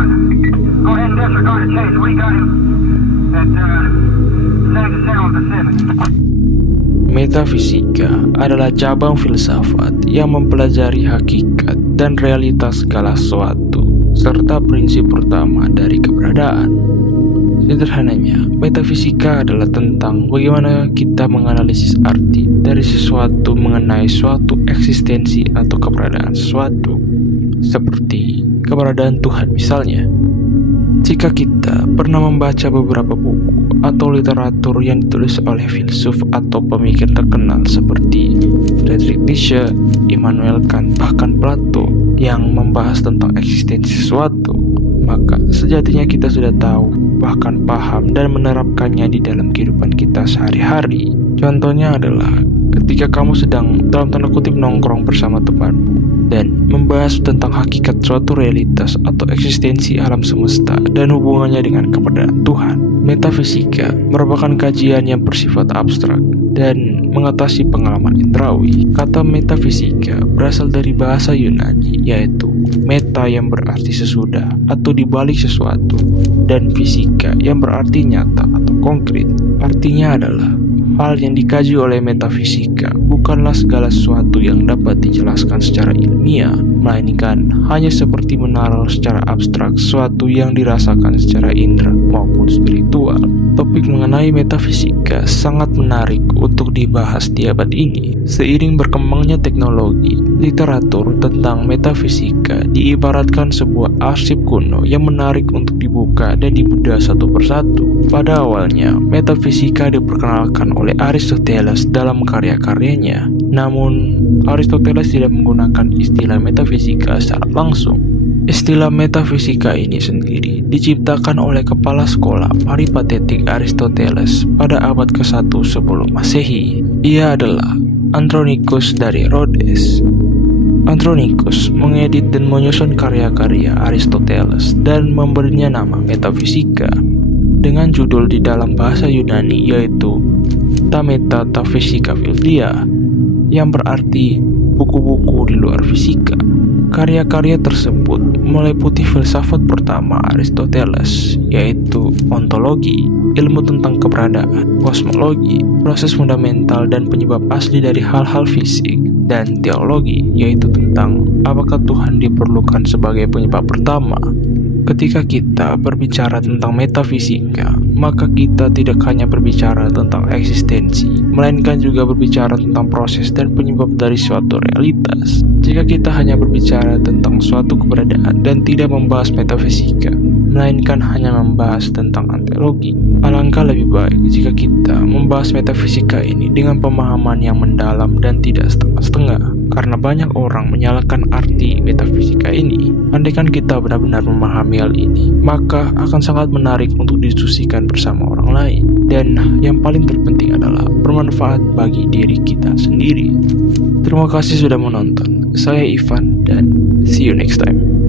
Go ahead and disregard the chase. We got him at San Jacinto Pacific. Metafisika adalah cabang filsafat yang mempelajari hakikat dan realitas segala sesuatu, serta prinsip pertama dari keberadaan. Sederhananya, metafisika adalah tentang bagaimana kita menganalisis arti dari sesuatu mengenai suatu eksistensi atau keberadaan sesuatu, seperti keberadaan Tuhan misalnya. Jika kita pernah membaca beberapa buku atau literatur yang ditulis oleh filsuf atau pemikir terkenal seperti Friedrich Nietzsche, Immanuel Kant, bahkan Plato yang membahas tentang eksistensi sesuatu, maka sejatinya kita sudah tahu, bahkan paham dan menerapkannya di dalam kehidupan kita sehari-hari. Contohnya adalah ketika kamu sedang dalam tanda kutip nongkrong bersama temanmu dan membahas tentang hakikat suatu realitas atau eksistensi alam semesta dan hubungannya dengan keberadaan Tuhan. Metafisika merupakan kajian yang bersifat abstrak dan mengatasi pengalaman indrawi. Kata metafisika berasal dari bahasa Yunani, yaitu meta yang berarti sesudah atau dibalik sesuatu, dan fisika yang berarti nyata atau konkret. Artinya adalah hal yang dikaji oleh metafisika bukanlah segala sesuatu yang dapat dijelaskan secara ilmiah, melainkan hanya seperti menaruh secara abstrak sesuatu yang dirasakan secara indera maupun spiritual. Topik mengenai metafisika sangat menarik untuk dibahas di abad ini. Seiring berkembangnya teknologi, literatur tentang metafisika diibaratkan sebuah arsip kuno yang menarik untuk dibuka dan dibedah satu persatu. Pada awalnya, metafisika diperkenalkan oleh Aristoteles dalam karya-karyanya. Namun, Aristoteles tidak menggunakan istilah metafisika secara langsung. Istilah metafisika ini sendiri diciptakan oleh kepala sekolah peripatetik Aristoteles pada abad ke-1 sebelum Masehi. Ia adalah Andronicus dari Rhodes. Andronicus mengedit dan menyusun karya-karya Aristoteles dan memberinya nama metafisika dengan judul di dalam bahasa Yunani yaitu Ta Meta Ta Physica Phildia, yang berarti buku-buku di luar fisika. Karya-karya tersebut meliputi filsafat pertama Aristoteles, yaitu ontologi, ilmu tentang keberadaan, kosmologi, proses fundamental dan penyebab asli dari hal-hal fisik, dan teologi, yaitu tentang apakah Tuhan diperlukan sebagai penyebab pertama. Ketika kita berbicara tentang metafisika, maka kita tidak hanya berbicara tentang eksistensi, melainkan juga berbicara tentang proses dan penyebab dari suatu realitas. Jika kita hanya berbicara tentang suatu keberadaan dan tidak membahas metafisika, melainkan hanya membahas tentang ontologi, alangkah lebih baik jika kita membahas metafisika ini dengan pemahaman yang mendalam dan tidak setengah-setengah. Karena banyak orang menyalahkan arti metafisika ini. Andaikan kita benar-benar memahami hal ini, maka akan sangat menarik untuk didiskusikan bersama orang lain. Dan yang paling terpenting adalah bermanfaat bagi diri kita sendiri. Terima kasih sudah menonton. Saya Ivan dan see you next time.